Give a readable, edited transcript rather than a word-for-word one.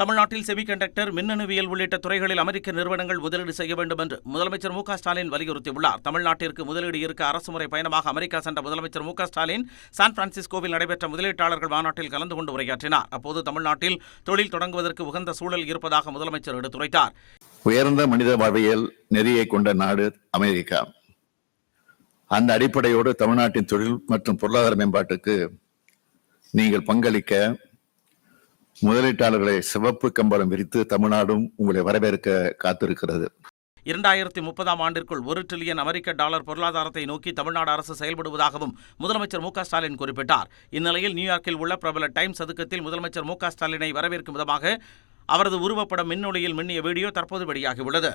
தமிழ்நாட்டில் செமிகண்டக்டர், மின்னணுவியல் உள்ளிட்ட துறைகளில் அமெரிக்க நிறுவனங்கள் முதலீடு செய்ய வேண்டும் என்று முதலமைச்சர் மு.க.ஸ்டாலின் வலியுறுத்தியுள்ளார். தமிழ்நாட்டிற்கு முதலீடு இருக்க அரசுமுறை பயணமாக அமெரிக்கா சென்ற முதலமைச்சர் மு.க.ஸ்டாலின் சான் பிரான்சிஸ்கோவில் நடைபெற்ற முதலீட்டாளர்கள் மாநாட்டில் கலந்து கொண்டு உரையாற்றினார். அப்போது தமிழ்நாட்டில் தொழில் தொடங்குவதற்கு உகந்த சூழல் இருப்பதாக முதலமைச்சர் எடுத்துரைத்தார். உயர்ந்த மனித வாழ்வியல் நெறியை கொண்ட நாடு அமெரிக்கா. அந்த அடிப்படையோடு தமிழ்நாட்டின் தொழில் மற்றும் பொருளாதார மேம்பாட்டுக்கு நீங்கள் பங்களிக்க முதலீட்டாளர்களை சிவப்பு கம்பளம் விரித்து தமிழ்நாடும் உங்களை வரவேற்க காத்திருக்கிறது. 2030ஆம் ஆண்டிற்குள் $1 டிரில்லியன் அமெரிக்க டாலர் பொருளாதாரத்தை நோக்கி தமிழ்நாடு அரசு செயல்படுவதாகவும் முதலமைச்சர் மு.க.ஸ்டாலின் குறிப்பிட்டார். இந்நிலையில் நியூயார்க்கில் உள்ள பிரபல டைம்ஸ் சதுக்கத்தில் முதலமைச்சர் மு.க.ஸ்டாலினை வரவேற்கும் விதமாக அவரது உருவப்படம் மின்னொளியில் மின்னிய வீடியோ தற்போது வெளியாகியுள்ளது.